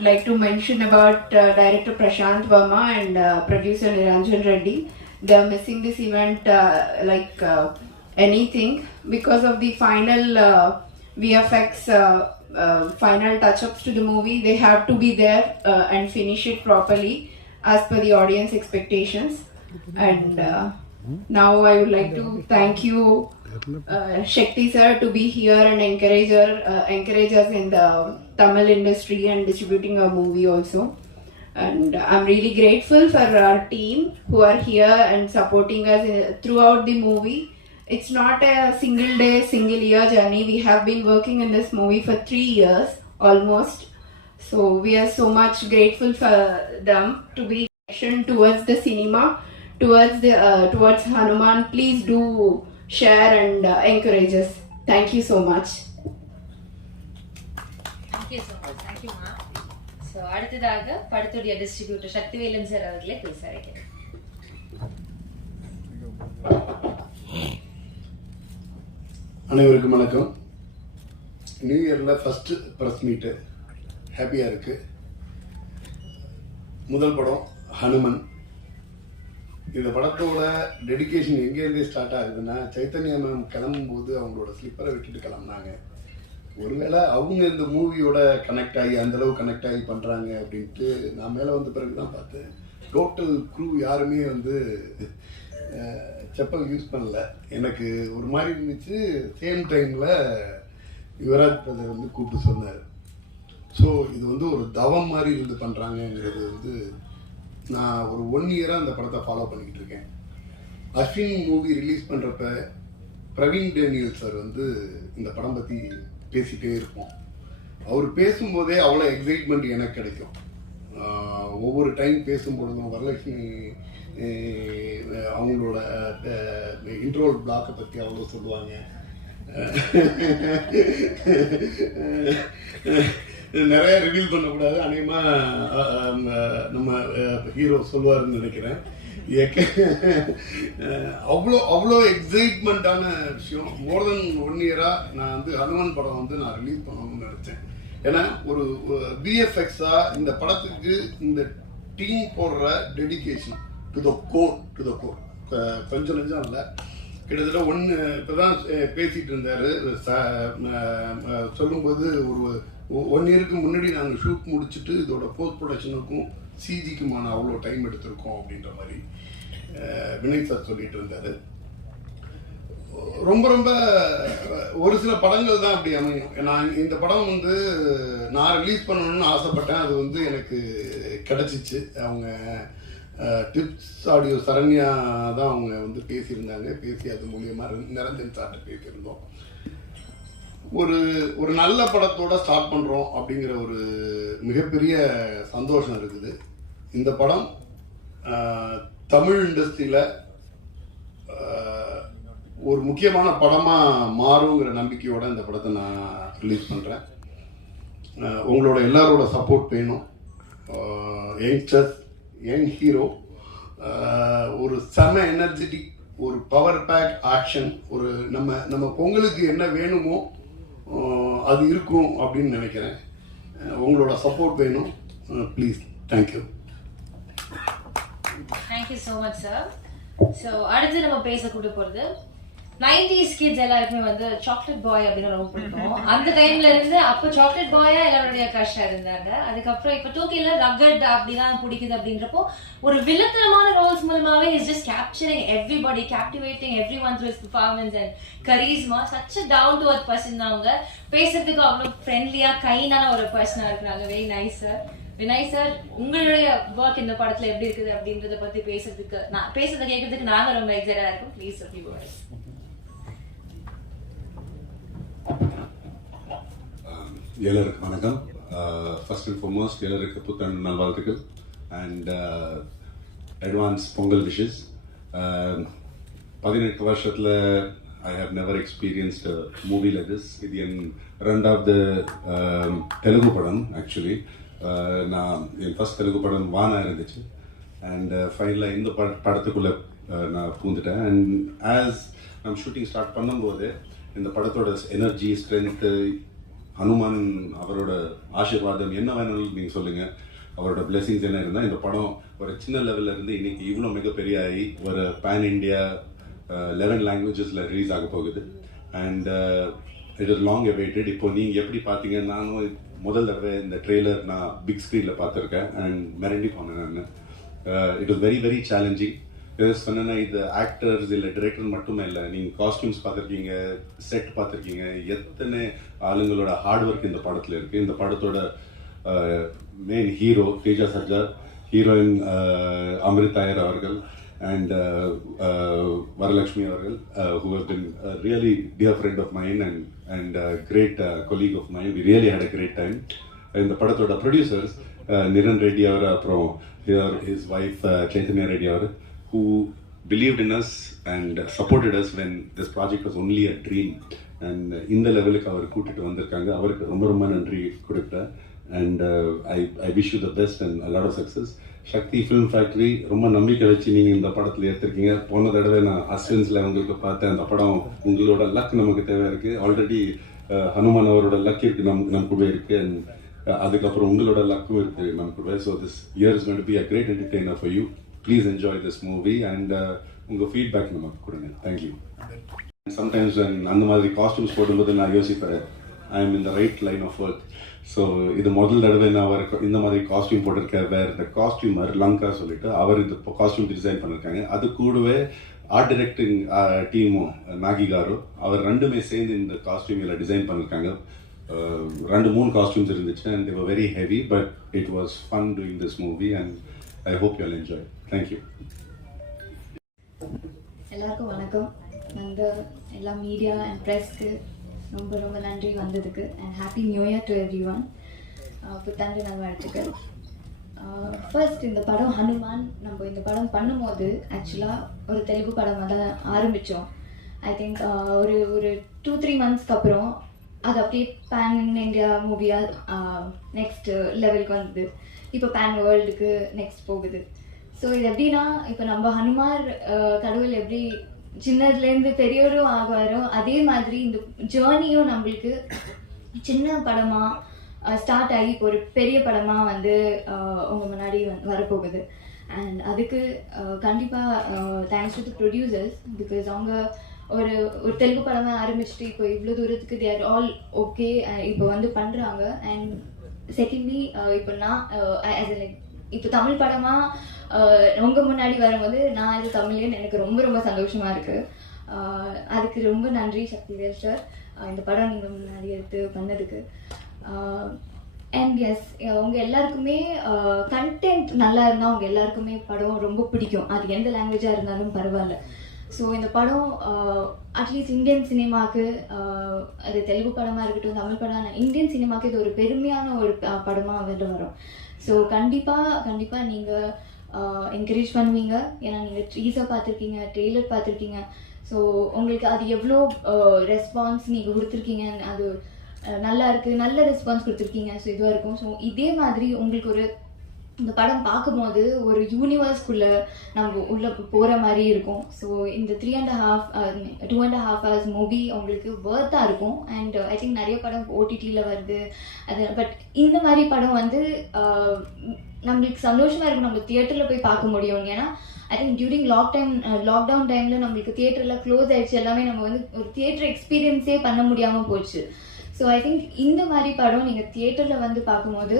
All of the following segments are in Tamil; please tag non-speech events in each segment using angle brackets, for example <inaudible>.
would like to mention about uh, director Prashant Verma and uh, producer Niranjan Reddy. They are missing this event uh, like uh, anything because of the final uh, VFX uh, final touch-ups to the movie. They have to be there and finish it properly as per the audience expectations. And now I would like to thank you uh, Shakti sir to be here and encourage her, uh, encourage us in the Tamil industry and distributing our movie also. And I'm really grateful for our team who are here and supporting us uh, throughout the movie. It's not a single day, single year journey. We have been working in this movie for three years almost. So we are so much grateful for them to be towards the cinema, towards the uh, towards Hanuman. Please do share and uh, encourage us. Thank you so much. Thank you so much தேங்க்யூமா ஸோ அடுத்ததாக படத்துடைய டிஸ்ட்ரிபியூட்டர் சக்திவேலன் சார் அவர்களே பேச வைக்கிறேன் அனைவருக்கும் வணக்கம் நியூ இயரில் ஃபஸ்ட்டு ப்ரெஸ் மீட்டு ஹாப்பியாக இருக்கு முதல் படம் ஹனுமன் இந்த படத்தோட டெடிகேஷன் எங்கேருந்தே ஸ்டார்ட் ஆகுதுன்னா சைத்தன்யா மேம் கிளம்பும்போது அவங்களோட ஸ்லிப்பரை விட்டுட்டு கிளம்புனாங்க. ஒருவேளை அவங்க இந்த மூவியோட கனெக்ட் ஆகி அந்த அளவு கனெக்ட் ஆகி பண்ணுறாங்க அப்படின்ட்டு நான் மேலே வந்த பிறகு தான் பார்த்தேன். டோட்டல் க்ரூ யாருமே வந்து செப்பல் யூஸ் பண்ணல. எனக்கு ஒரு மாதிரி இருந்துச்சு. சேம் டைமில் யுவராஜ் பிரதர் வந்து கூப்பிட்டு சொன்னார். ஸோ இது வந்து ஒரு தவம் மாதிரி இருந்து பண்ணுறாங்கங்கிறது வந்து நான் ஒரு ஒன் இயராக அந்த படத்தை ஃபாலோ பண்ணிக்கிட்டு இருக்கேன் அஸ்வின் மூவி ரிலீஸ் பண்ணுறப்ப பிரவீன் டேனியல் சார் வந்து இந்த படம் பற்றி பேசிகிட்டே இருப்போம். அவர் பேசும்போதே அவ்வளோ எக்ஸைட்மெண்ட் எனக்கு கிடைக்கும். ஒவ்வொரு டைம் பேசும்பொழுதும் வரலட்சுமி அவங்களோட இன்ட்ரோல் பிளாக்கை பற்றி அவ்வளோ சொல்லுவாங்க. நிறைய ரிவீல் பண்ணக்கூடாது. அநேகமாக நம்ம ஹீரோ சொல்லுவாருன்னு நினைக்கிறேன். அவ்வளோ அவ்வளோ எக்ஸைட்மெண்ட்டான விஷயம். மோர் தென் ஒன் இயராக நான் வந்து ஹனுமன் படம் வந்து நான் ரிலீஸ் பண்ணணும்னு நினச்சேன். ஏன்னா ஒரு பிஎஃப்எக்ஸா இந்த படத்துக்கு இந்த டீம் போடுற dedication to the core to the core கொஞ்சம் நஞ்சம் இல்லை. கிட்டத்தட்ட ஒன்று இப்போ தான் பேசிகிட்டு இருந்தார். சொல்லும்போது ஒரு ஒன் இயருக்கு முன்னாடி நாங்கள் ஷூட் முடிச்சுட்டு இதோட போஸ்ட் ப்ரொடக்ஷனுக்கும் சிஜிக்குமான அவ்வளோ டைம் எடுத்திருக்கோம் அப்படின்ற மாதிரி வினய் சார் சொல்லிட்டு இருந்தார். ரொம்ப ரொம்ப ஒரு சில படங்கள் தான் அப்படி அமையும். நான் இந்த படம் வந்து நான் ரிலீஸ் பண்ணணும்னு ஆசைப்பட்டேன். அது வந்து எனக்கு கிடச்சிச்சு. அவங்க டிப்ஸ் ஆடியோ சரண்யா தான் அவங்க வந்து பேசியிருந்தாங்க. பேசி அது மூலியமாக நிரஞ்சன் சார்ட்ட பேசியிருந்தோம். ஒரு ஒரு நல்ல படத்தோட ஸ்டார்ட் பண்ணுறோம் அப்படிங்கிற ஒரு மிகப்பெரிய சந்தோஷம் இருக்குது. இந்த படம் தமிழ் இண்டஸ்ட்ரியில் ஒரு முக்கியமான படமாக மாறுங்கிற நம்பிக்கையோட இந்த படத்தை நான் ரிலீஸ் பண்ணுறேன் உங்களோட எல்லாரோட சப்போர்ட் வேணும். யங்ஸ்டர்ஸ் யங் ஹீரோ ஒரு செம எனர்ஜெட்டிக் ஒரு பவர் பேக் ஆக்ஷன் ஒரு நம்ம நம்ம பொங்கலுக்கு என்ன வேணுமோ அது இருக்கும் அப்படின்னு நினைக்கிறேன். உங்களோட சப்போர்ட் வேணும். Please thank you thank you so much sir so அடுத்து நம்ம பேச கூட்டு போகிறது நைன்டிஸ் கிட்ஸ் எல்லாருக்குமே வந்து சாக்லேட் பாய் அப்படின்னு ரொம்ப பிடிக்கும். அந்த டைம்ல இருந்து அப்போ சாக்லேட் பாயா எல்லாருடைய கஷ்டம் இருந்தாங்க. அதுக்கப்புறம் இப்போ டூக்கில ரகட் அப்படிதான் பிடிக்குது அப்படின்றப்போ ஒரு வில்லத்தனமான ரோல்ஸ் மூலமாவே is just capturing everybody captivating every one through performance and charisma such down to earth person தான் அவங்க. பேசுறதுக்கு அவ்வளோ ஃப்ரெண்ட்லியா கைண்டான ஒரு பர்சனா இருக்கிறாங்க. Very nice sir Vinay sir உங்களுடைய ஒர்க் இந்த படத்துல எப்படி இருக்குது அப்படின்றத பத்தி பேசுறதுக்கு நான் பேசுறத கேட்கறதுக்கு நாங்க ரொம்ப எக்ஸைட்டா இருக்கோம். ப்ளீஸ் ஃபியூ எல்லாருக்கும் வணக்கம். ஃபர்ஸ்ட் அண்ட் ஃபார்மோஸ்ட் எல்லாருக்கு புத்தாண்டு நல்வாழ்த்துக்கள். அண்ட் அட்வான்ஸ் பொங்கல் விஷஸ் பதினெட்டு வருஷத்தில் I have never experienced movie like this இது என் ரெண்டாவது தெலுங்கு படம் ஆக்சுவலி நான் என் ஃபஸ்ட் தெலுங்கு படம் வானா இருந்துச்சு. அண்ட் ஃபைனலாக இந்த பட படத்துக்குள்ளே நான் பூந்துட்டேன். அண்ட் ஆஸ் நம்ம ஷூட்டிங் ஸ்டார்ட் பண்ணும்போது இந்த படத்தோட எனர்ஜி ஸ்ட்ரென்த்து ஹனுமான் அவரோட ஆசீர்வாதம் என்ன வேணாலும் நீங்கள் சொல்லுங்கள் அவரோட பிளெஸிங்ஸ் என்ன இருந்தால் இந்த படம் ஒரு சின்ன லெவலில் இருந்து இன்னைக்கு இவ்வளோ மிகப்பெரிய ஆகி ஒரு பேன் இண்டியா லெவன் லாங்குவேஜஸில் ரிலீஸ் ஆக போகுது. And it is long awaited இப்போ நீங்கள் எப்படி பார்த்தீங்க நானும் முதல் தடவை இந்த ட்ரெய்லர் நான் பிக் ஸ்க்ரீனில் பார்த்துருக்கேன். அண்ட் மிரண்டி போனேன் நான். It was very very challenging இது சொன்னா இது ஆக்டர்ஸ் இல்லை டிரெக்டர் மட்டுமே இல்லை. நீங்கள் காஸ்டியூம்ஸ் பார்த்துருக்கீங்க செட் பார்த்துருக்கீங்க எத்தனை ஆளுங்களோட ஹார்ட் ஒர்க் இந்த படத்தில் இருக்குது இந்த படத்தோட main hero Teja Sarja heroine Amrit Aiyer அவர்கள் அண்ட் வரலட்சுமி அவர்கள் who have been really dear friend of mine and and great colleague of mind we really had a great time இந்த படத்தோட ப்ரொடியூசர்ஸ் நிரன் ரெட்டி அவர் அப்புறம் ஹிஸ் ஒய்ஃப் சைத்தன்யா ரெட்டி அவர். Who believed in us and supported us when this project was only a dream. And இந்த லெவலுக்கு அவர் கூட்டிட்டு வந்திருக்காங்க. அவருக்கு ரொம்ப ரொம்ப நன்றி கொடுக்குறேன். And I I wish you the best and a lot of success Shakti film factory ரொம்ப நம்பிக்கை வச்சு நீங்கள் இந்த படத்தில் ஏற்றிருக்கீங்க போன தடவை நான் அஸ்வின்ஸில் உங்களுக்கு பார்த்தேன். அந்த படம் உங்களோட லக் நமக்கு தேவை இருக்குது ஆல்ரெடி ஹனுமான் அவரோட லக் இருக்கு. நம் நம் கூட இருக்குது அண்ட் uh, அதுக்கப்புறம் உங்களோட லக்கும் இருக்குது நம்ம கூட so this year is going be a great great for you please enjoy this movie and உங்கள் ஃபீட்பேக் நமக்கு கொடுங்க. தேங்க்யூ சம்டைம்ஸ் அந்த மாதிரி காஸ்டியூம்ஸ் போடும்போது நான் யோசிப்பேன். ஐ எம் இந்த right line of work so இது முதல் தடவை நான் அவர் இந்த மாதிரி காஸ்டியூம் போட்டிருக்கேன். வேற இந்த காஸ்டியூமர் லங்கா சொல்லிட்டு அவர் இந்த காஸ்டியூம் டிசைன் பண்ணிருக்காங்க. அது கூடவே ஆர்ட் டிரெக்டிங் டீமும் நாகி காரு அவர் ரெண்டுமே சேர்ந்து இந்த காஸ்டியூம் இதில் டிசைன் பண்ணியிருக்காங்க uh, ரெண்டு மூணு காஸ்டியூம்ஸ் இருந்துச்சு and they very heavy but it was fun doing this movie and I hope you enjoy thank you எல்லாருக்கும் வணக்கம். வந்து எல்லா மீடியா அண்ட் ப்ரெஸ்க்கு ரொம்ப ரொம்ப நன்றி வந்ததுக்கு. And happy new year to every one புத்தாண்டு நல்வாழ்த்துக்கள் ஃபர்ஸ்ட் இந்த படம் ஹனுமான். நம்ம இந்த படம் பண்ணும்போது ஆக்சுவலாக ஒரு தெலுங்கு படமாக தான் ஆரம்பித்தோம் ஐ திங்க் ஒரு ஒரு டூ த்ரீ மந்த்ஸ்க்கு அப்புறம் அது அப்படியே பேன் இந்தியா மூவியாக நெக்ஸ்ட்டு லெவலுக்கு வந்தது. இப்போ பேன் வேர்ல்டுக்கு நெக்ஸ்ட் போகுது. ஸோ இது எப்படின்னா இப்போ நம்ம ஹனுமார் கடவுள் எப்படி சின்னதுலேருந்து பெரியவரும் ஆகுவாரோ அதே மாதிரி இந்த ஜேர்னியும் நம்மளுக்கு சின்ன படமாக ஸ்டார்ட் ஆகி இப்போ ஒரு பெரிய படமாக வந்து உங்க முன்னாடி வரப்போகுது. அண்ட் அதுக்கு கண்டிப்பாக தேங்க்ஸ் டு ப்ரொடியூசர்ஸ் பிகாஸ் அவங்க ஒரு ஒரு தெலுங்கு படமாக ஆரம்பிச்சுட்டு இப்போ இவ்வளோ தூரத்துக்கு தேர் ஆல் ஓகே இப்போ வந்து பண்ணுறாங்க அண்ட் செகண்ட்லி இப்போ நான் லைக் இப்போ தமிழ் படமா உங்கள் உங்க முன்னாடி வரும்போது நான் இது தமிழ்லேன்னு எனக்கு ரொம்ப ரொம்ப சந்தோஷமா இருக்கு. அதுக்கு ரொம்ப நன்றி சக்திவேல் சார் இந்த படம் நீங்க முன்னாடி எடுத்து பண்ணதுக்கு. அண்ட் எஸ் அவங்க எல்லாருக்குமே கண்டென்ட் நல்லா இருந்தால் அவங்க எல்லாருக்குமே படம் ரொம்ப பிடிக்கும். அது எந்த லாங்குவேஜாக இருந்தாலும் பரவாயில்ல. ஸோ இந்த படம் அட்லீஸ்ட் இந்தியன் சினிமாவுக்கு அது தெலுங்கு படமாக இருக்கட்டும் தமிழ் படம் இந்தியன் சினிமாவுக்கு இது ஒரு பெருமையான ஒரு படமாக வந்து வரும். ஸோ கண்டிப்பாக கண்டிப்பாக நீங்கள் என்கரேஜ் பண்ணுவீங்க. ஏன்னா நீங்கள் ட்ரீஸை பார்த்துருக்கீங்க ட்ரெய்லர் பார்த்துருக்கீங்க. ஸோ உங்களுக்கு அது எவ்வளோ ரெஸ்பான்ஸ் நீங்கள் கொடுத்துருக்கீங்க அது நல்லா இருக்குது நல்ல ரெஸ்பான்ஸ் கொடுத்துருக்கீங்க. ஸோ இதுவாக இருக்கும். ஸோ இதே மாதிரி உங்களுக்கு ஒரு இந்த படம் பார்க்கும்போது ஒரு யூனிவர்ஸ்குள்ளே நம்ம உள்ளே போகிற மாதிரி இருக்கும். ஸோ இந்த three and half two and half hours movie அவங்களுக்கு ஒர்த்தாக இருக்கும். அண்ட் ஐ திங்க் நிறைய படம் ஓடிடியில் வருது. அது பட் இந்த மாதிரி படம் வந்து uh, நம்மளுக்கு சந்தோஷமாக இருக்கும். நம்ம தியேட்டரில் போய் பார்க்க முடியும். ஏன்னா I think during lock time lockdown டைமில் நம்மளுக்கு தியேட்டரில் க்ளோஸ் ஆகிடுச்சு எல்லாமே நம்ம வந்து ஒரு தியேட்டர் எக்ஸ்பீரியன்ஸே பண்ண முடியாமல் போச்சு. ஸோ ஐ திங்க் இந்த மாதிரி படம் நீங்கள் தியேட்டரில் வந்து பார்க்கும்போது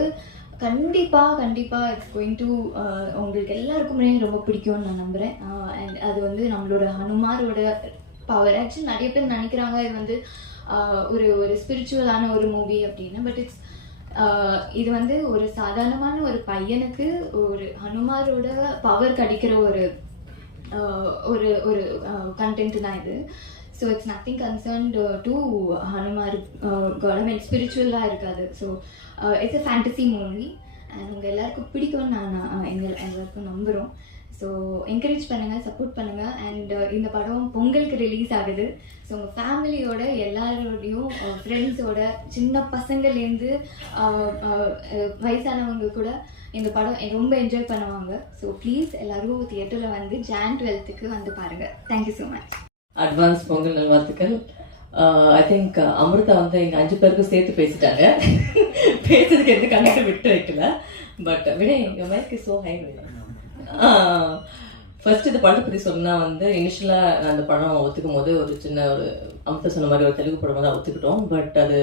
கண்டிப்பாக கண்டிப்பாக இட்ஸ் கோயிங் டு uh, உங்களுக்கு எல்லாருக்குமே ரொம்ப பிடிக்கும்னு நான் நம்புகிறேன் அண்ட் uh, அது வந்து நம்மளோட ஹனுமாரோட பவர் ஆக்சுவலி நிறைய பேர் நினைக்கிறாங்க இது வந்து uh, ஒரு ஒரு ஸ்பிரிச்சுவலான ஒரு மூவி அப்படின்னு. பட் இட்ஸ் இது வந்து ஒரு சாதாரணமான ஒரு பையனுக்கு ஒரு ஹனுமாரோட பவர் கிடைக்கிற ஒரு ஒரு ஒரு கண்டென்ட் தான் இது. So it's nothing concerned to Hanumar government ஸ்பிரிச்சுவலாக இருக்காது. So it's a fantasy movie and உங்கள் எல்லாருக்கும் பிடிக்கும்னு நான் எங்கள் எல்லாருக்கும் நம்புகிறோம் ஸோ என்கரேஜ் பண்ணுங்கள் சப்போர்ட் பண்ணுங்கள் அண்ட் uh, இந்த படம் பொங்கலுக்கு ரிலீஸ் ஆகுது. ஸோ உங்கள் ஃபேமிலியோட எல்லாரோடையும் uh, ஃப்ரெண்ட்ஸோட சின்ன பசங்கள்லேருந்து uh, வயசானவங்க கூட இந்த படம் ரொம்ப என்ஜாய் பண்ணுவாங்க. ஸோ ப்ளீஸ் எல்லாரும் தியேட்டரில் வந்து ஜான் டுவெல்த்துக்கு வந்து பாருங்கள் thank you so much advance Pongal நல்வாழ்த்துக்கள். Uh, I think uh, Amrita வந்து எங்க அஞ்சு பேருக்கும் சேர்த்து பேசிட்டாங்க. <laughs> பேசுறதுக்கு எந்த கணக்கு விட்டு வைக்கல. பட் விட எங்கள் மேற்கு சோ ஹை ஃபர்ஸ்ட் இந்த படத்தை பத்தி சொன்னா வந்து இனிஷியலா நான் அந்த படம் ஒத்துக்கும் போது ஒரு சின்ன ஒரு அமிர்தா சொன்ன மாதிரி ஒரு தெலுங்கு படம் தான் ஒத்துக்கிட்டோம். பட் அது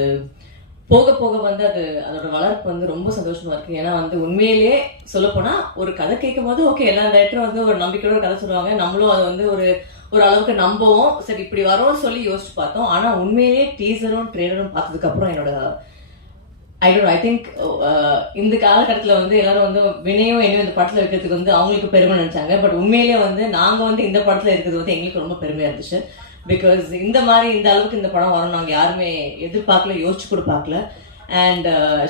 போக போக வந்து அது அதோட வளர்ப்பு வந்து ரொம்ப சந்தோஷமா இருக்கு. ஏன்னா வந்து உண்மையிலேயே சொல்லப்போனா ஒரு கதை கேட்கும் போது ஓகே எல்லா டேரக்டரும் வந்து ஒரு நம்பிக்கையோட கதை சொல்லுவாங்க. நம்மளும் அதை வந்து ஒரு ஒரு அளவுக்கு நம்பவும். சரி இப்படி வரும்னு சொல்லி யோசிச்சு பார்த்தோம். ஆனா உண்மையிலேயே டீசரும் ட்ரெய்லரும் பார்த்ததுக்கு அப்புறம் என்னோட ஐ டோன் ஐ திங்க் இந்த காலகட்டத்தில் வந்து எல்லாரும் வந்து வினயும் என்னையும் இந்த படத்தில் இருக்கிறதுக்கு வந்து அவங்களுக்கு பெருமை நினைச்சாங்க. பட் உண்மையிலேயே வந்து நாங்கள் வந்து இந்த படத்தில் இருக்கிறது வந்து எங்களுக்கு ரொம்ப பெருமையாக இருந்துச்சு. பிகாஸ் இந்த மாதிரி இந்த அளவுக்கு இந்த படம் வரும் நாங்கள் யாருமே எதிர்பார்க்கல யோசிச்சு கூட பார்க்கல. அண்ட்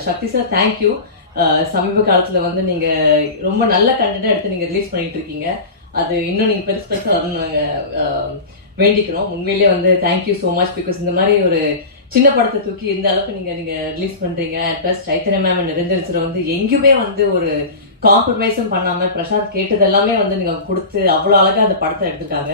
சக்தி சார் தேங்க்யூ சமீப காலத்தில் வந்து நீங்கள் ரொம்ப நல்ல கண்டென்ட்டாக எடுத்து நீங்கள் ரிலீஸ் பண்ணிட்டு இருக்கீங்க. அது இன்னும் நீங்க பெருசு பெருசா வரணும் வேண்டிக்கிறோம். உண்மையிலேயே வந்து தேங்க்யூ ஸோ மச் பிகாஸ் இந்த மாதிரி ஒரு சின்ன படத்தை தூக்கி இந்த அளவுக்கு நீங்க நீங்க ரிலீஸ் பண்றீங்க. பிளஸ் சைத்தன்ய மேம் நிரஞ்சரிச்சரை வந்து எங்கேயுமே வந்து ஒரு காம்ப்ரமைஸும் பண்ணாம பிரசாத் கேட்டது எல்லாமே வந்து நீங்க கொடுத்து அவ்வளோ அழகா அந்த படத்தை எடுத்துட்டாங்க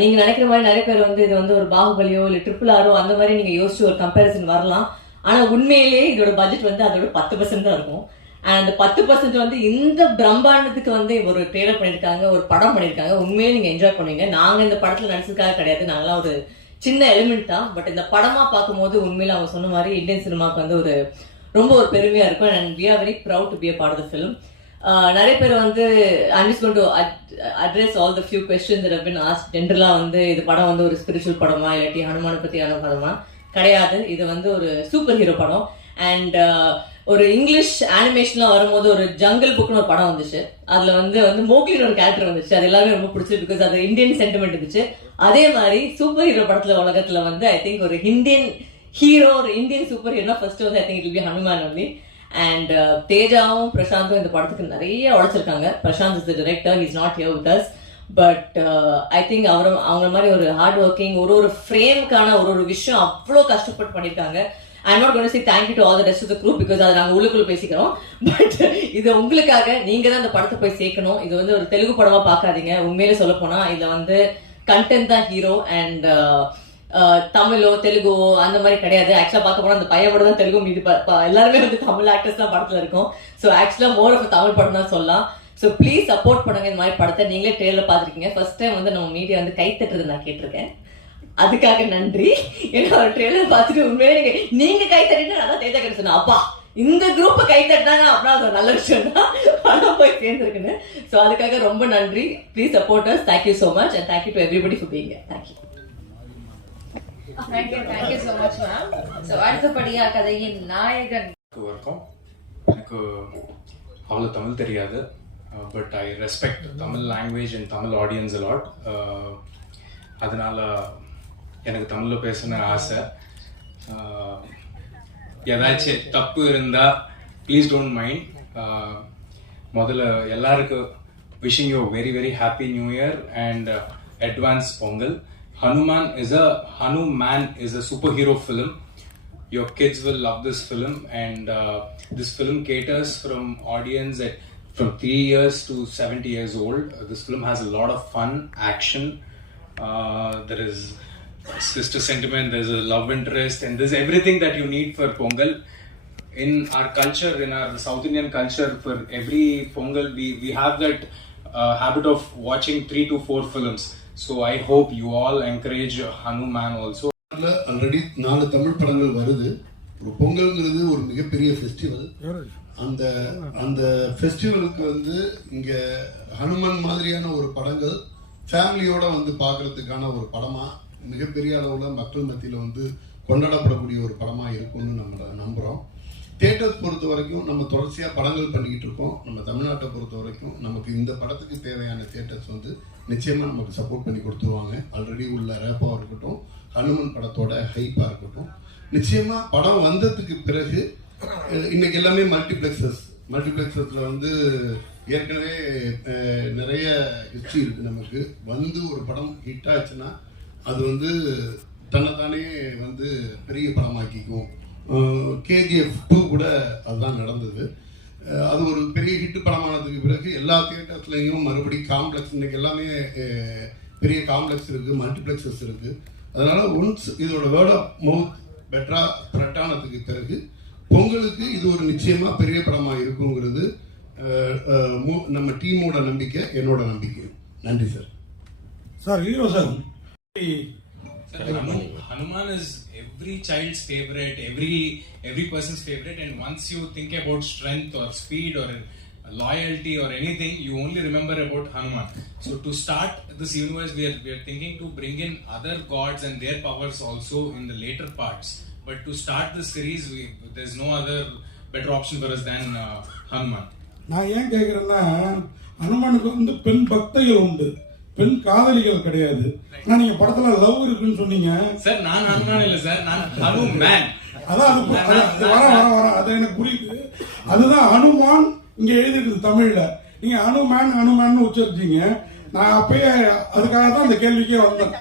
நீங்க நினைக்கிற மாதிரி நிறைய பேர் வந்து இது வந்து ஒரு பாகுபலியோ இல்ல ட்ரிபிள் ஆரோ அந்த மாதிரி நீங்க யோசிச்சு ஒரு கம்பேரிசன் வரலாம். ஆனா உண்மையிலேயே இதோட பட்ஜெட் வந்து அதோட பத்து பர்சன்ட் தான் இருக்கும். அண்ட் அந்த பத்து பர்சன்ட் வந்து இந்த பிரம்மாண்டத்துக்கு வந்து ஒரு ட்ரெய்லர் பண்ணியிருக்காங்க ஒரு படம் பண்ணியிருக்காங்க உண்மையிலே நீங்கள் என்ஜாய் பண்ணுவீங்க நாங்கள் இந்த படத்தில் நடிச்சதுக்காக கிடையாது. நாங்களாம் ஒரு சின்ன எலிமெண்ட் தான். பட் இந்த படமாக பார்க்கும்போது உண்மையில் அவங்க சொன்ன மாதிரி இந்தியன் சினிமாவுக்கு வந்து ஒரு ரொம்ப ஒரு பெருமையாக இருக்கும். And we are very proud to be a part of film நிறைய பேர் வந்து ஐம் கொண்டு address all the few question that been ask ஜென்ரலா வந்து இது படம் வந்து ஒரு ஸ்பிரிச்சுவல் படமா இல்லாட்டி ஹனுமான பற்றியான படமா? கிடையாது. இது வந்து ஒரு சூப்பர் ஹீரோ படம் அண்ட் ஒரு இங்கிலீஷ் அனிமேஷன்லாம் வரும்போது ஒரு ஜங்கிள் புக்னு ஒரு படம் வந்துச்சு. அதுல வந்து வந்து மோக்லின் ஒரு கேரக்டர் வந்துச்சு. அது எல்லாமே ரொம்ப பிடிச்சிருக்கு பிகாஸ் அது இந்தியன் சென்டிமெண்ட் இருந்துச்சு. அதே மாதிரி சூப்பர் ஹீரோ படத்துல உலகத்துல வந்து ஐ திங்க் ஒரு இந்தியன் ஹீரோ ஒரு இந்தியன் சூப்பர் ஹீரோ ஃபர்ஸ்ட் வந்து I think it be Hanuman only and தேஜாவும் பிரசாந்தும் இந்த படத்துக்கு நிறைய உழைச்சிருக்காங்க. Prashanth is the director is not here with us but I think அவரும் அவங்க மாதிரி ஒரு ஹார்ட் ஒர்க்கிங் ஒரு ஒரு ஃப்ரேம்க்கான ஒரு ஒரு விஷயம் அவ்வளோ கஷ்டப்பட்டு பண்ணியிருக்காங்க I not gonna say thank you to all the rest of the group because அதை நாங்கள் உள்ளுக்குள்ள பேசிக்கிறோம். பட் இது உங்களுக்காக நீங்க தான் இந்த படத்தை போய் சேர்க்கணும். இது வந்து ஒரு தெலுங்கு படமா பார்க்காதீங்க. உண்மையிலே சொல்ல போனா இதுல வந்து கண்டென்ட் தான் ஹீரோ அண்ட் uh, uh, தமிழோ தெலுங்கோ அந்த மாதிரி கிடையாது. ஆக்சுவலா பார்க்க போனா அந்த பையன் தான் தெலுங்கு மீது ப- எல்லாருமே வந்து தமிழ் ஆக்டர்ஸ் தான் படத்துல இருக்கும். ஸோ ஆக்சுவலா மோர் ஆஃப் தமிழ் படம் தான் சொல்லலாம். ஸோ ப்ளீஸ் சப்போர்ட் பண்ணுங்க இந்த மாதிரி படத்தை. நீங்களே ட்ரெயிலில் பார்த்துருக்கீங்க. ஃபர்ஸ்ட் டைம் வந்து நம்ம மீடியா வந்து கை தட்டுறது நான் கேட்டிருக்கேன். அதுக்காக நன்றி. ஏன்னா ஒரு ட்ரெயிலர் பார்த்துட்டு உண்மையிலே நீங்க நீங்க கை தட்டிட்டு நான் தேஜா கிட்ட சொன்னேன். அப்பா இந்த குரூப் கை தட்டினாங்க அப்படின்னா அது ஒரு நல்ல விஷயம் தான். படம் போய் சேர்ந்துருக்குன்னு. ஸோ அதுக்காக ரொம்ப நன்றி. Please support us thank you so much and thank you to everybody for பீங்க thank you thank you thank you so much ma'am so அடுத்தபடியா கதையின் நாயகன்? வரைக்கும் எனக்கு அவ்வளோ தமிழ் தெரியாது. But I respect Tamil language and Tamil audience a lot அதனால எனக்கு தமிழில் பேசணும்னு ஆசை Uh, ஏதாச்சும் தப்பு இருந்தால் ப்ளீஸ் டோன்ட் மைண்ட் முதல்ல எல்லாருக்கும் wishing you very very happy new year and advance Pongal Hanuman is a Hanuman is a super hero film your kids will love this film and uh, this film caters from audience at from 3 years to 70 years old Uh, this film has a lot of fun action uh, there is sister sentiment there's a love interest and there's everything that you need for pongal in our culture in our south indian culture for every pongal we, we have that uh, habit of watching three to four films so i hope you all encourage hanuman also already நாலு தமிழ் படங்கள் வருது ஒரு பொங்கல்ங்கிறது ஒரு மிகப்பெரிய ஃபெஸ்டிவல் அந்த அந்த ஃபெஸ்டிவலுக்கு வந்து இங்கே ஹனுமன் மாதிரியான ஒரு படங்கள் ஃபேமிலியோட வந்து பார்க்கறதுக்கான ஒரு படமாக மிகப்பெரிய அளவில் மக்கள் மத்தியில் வந்து கொண்டாடப்படக்கூடிய ஒரு படமாக இருக்கும்னு நம்ம நம்புகிறோம் தேட்டர்ஸ் பொறுத்த வரைக்கும் நம்ம தொடர்ச்சியாக படங்கள் பண்ணிக்கிட்டு இருக்கோம். நம்ம தமிழ்நாட்டை பொறுத்த வரைக்கும் நமக்கு இந்த படத்துக்கு தேவையான தேட்டர்ஸ் வந்து நிச்சயமாக நமக்கு சப்போர்ட் பண்ணி கொடுத்துருவாங்க. ஆல்ரெடி உள்ள ரேப்பாக இருக்கட்டும் ஹனுமன் படத்தோட ஹைப்பாக இருக்கட்டும். நிச்சயமாக படம் வந்ததுக்கு பிறகு இன்னைக்கு எல்லாமே மல்டிப்ளெக்ஸஸ் மல்டிப்ளெக்ஸஸில் வந்து ஏற்கனவே நிறைய ஹிஸ்ட்ரி இருக்குது நமக்கு. வந்து ஒரு படம் ஹிட் ஆச்சுன்னா அது வந்து தன்னைத்தானே வந்து பெரிய படமாக்கிக்கும். கேஜிஎஃப் டூ கூட அதுதான் நடந்தது. அது ஒரு பெரிய ஹிட் படமானதுக்கு பிறகு எல்லா தியேட்டர்ஸ்லையும் மறுபடி காம்ப்ளெக்ஸ் இன்றைக்கி எல்லாமே பெரிய காம்ப்ளெக்ஸ் இருக்குது மல்டிப்ளெக்ஸஸ் இருக்குது அதனால் ஒன்ஸ் இதோட வேர்ட் ஆஃப் மவுத் பெட்டராக ஸ்ப்ரெட் ஆனதுக்கு பிறகு பொங்கலுக்கு இது ஒரு நிச்சயமாக பெரிய படமாக இருக்குங்கிறது நம்ம டீமோட நம்பிக்கை என்னோட நம்பிக்கை. நன்றி sir sir hero sir Hanuman is every child's favorite, every every person's favorite, and once you think about strength or speed or loyalty or anything, you only remember about Hanuman. So to start this universe, we are we are thinking to bring in other gods and their powers also in the later parts. But to start the series, we, there's no other better option for us than uh, Hanuman. நான் ஏன் கேட்குறேன்னா அனுமனுக்கு வந்து பெண் பக்தைகள் உண்டு பெண் காதலிகள் கிடையாது ஆனா நீங்க படத்துல லவ் இருக்குன்னு சொன்னீங்க Sir, நான் Hanuman இல்ல sir, நான் Hanuman. அதான் அது பு- அது- அது வர வர வர அது எனக்கு புரியுது அதுதான் அனுமான் இங்க எழுதிருக்குது தமிழ்ல நீங்க அனுமேன் அனுமேன் உச்சரிச்சீங்க நான் அப்பயே அதுக்காக தான் அந்த கேள்விக்கே வந்தேன்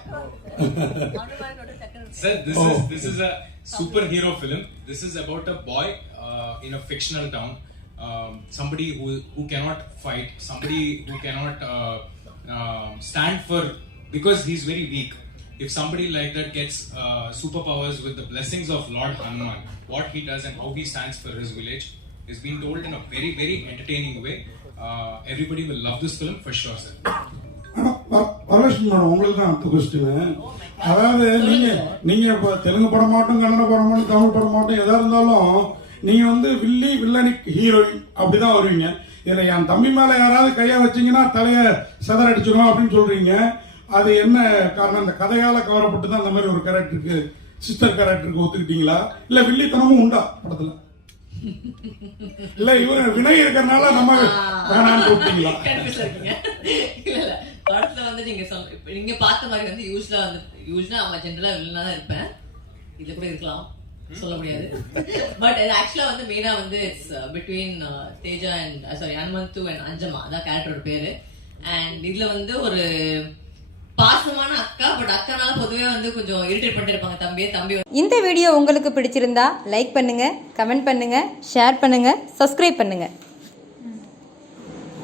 this is this is a superhero film. This is about a boy uh, in a fictional town. Um, somebody who who cannot fight. Somebody who cannot uh, uh, stand for because he's very weak. If somebody like that gets uh, superpowers with the blessings of Lord Hanuman, what he does and how he stands for his village is being told in a very very entertaining way. Uh, everybody will love this film for sure, sir. ஆனா, உங்களுக்கு தான் அடுத்த கொஸ்டின் அதாவது நீங்க நீங்க இப்ப தெலுங்கு படம் மாட்டும் கன்னட படம் மாட்டும் தமிழ் படம் மாட்டும் எதா இருந்தாலும் நீங்க வந்து வில்லி வில்லனி ஹீரோயின் அப்படிதான் வருவீங்க இதுல என் தம்பி மேல யாராவது கைய வச்சீங்கன்னா தலைய செதறடிச்சிடும் அப்படின்னு சொல்றீங்க. அது என்ன காரணம்? இந்த கதையால கவரப்பட்டு தான் அந்த மாதிரி ஒரு கேரக்டருக்கு சிஸ்டர் கேரக்டருக்கு ஒத்துக்கிட்டீங்களா? இல்ல வில்லித்தனமும் உண்டா படத்துல? இல்ல இவரு வினய் இருக்கறனால நம்ம வேணான்னு இல்ல. படத்துல வந்து நீங்க நீங்க பார்த்த மாதிரி வந்து யூஸ்வலா வந்து யூஸ்வலா அவன் ஜென்ரலா வில்லனா தான் இருப்பேன். இது கூட இருக்கலாம். Hmm? சொல்ல முடியாது. பட் இது ஆக்சுவலா வந்து மெயினா வந்து it's between Teja and sorry Hanumanthu and Anjamma அதான் கேரக்டரோட பேரு. அண்ட் இதுல வந்து ஒரு பாசமான அக்கா பட் அக்கானால பொதுவே வந்து கொஞ்சம் இரிட்டேட் பண்ணிட்டு இருப்பாங்க தம்பியே தம்பி இந்த வீடியோ உங்களுக்கு பிடிச்சிருந்தா லைக் பண்ணுங்க கமெண்ட் பண்ணுங்க ஷேர் பண்ணுங்க சப்ஸ்கிரைப் பண்ணுங்க.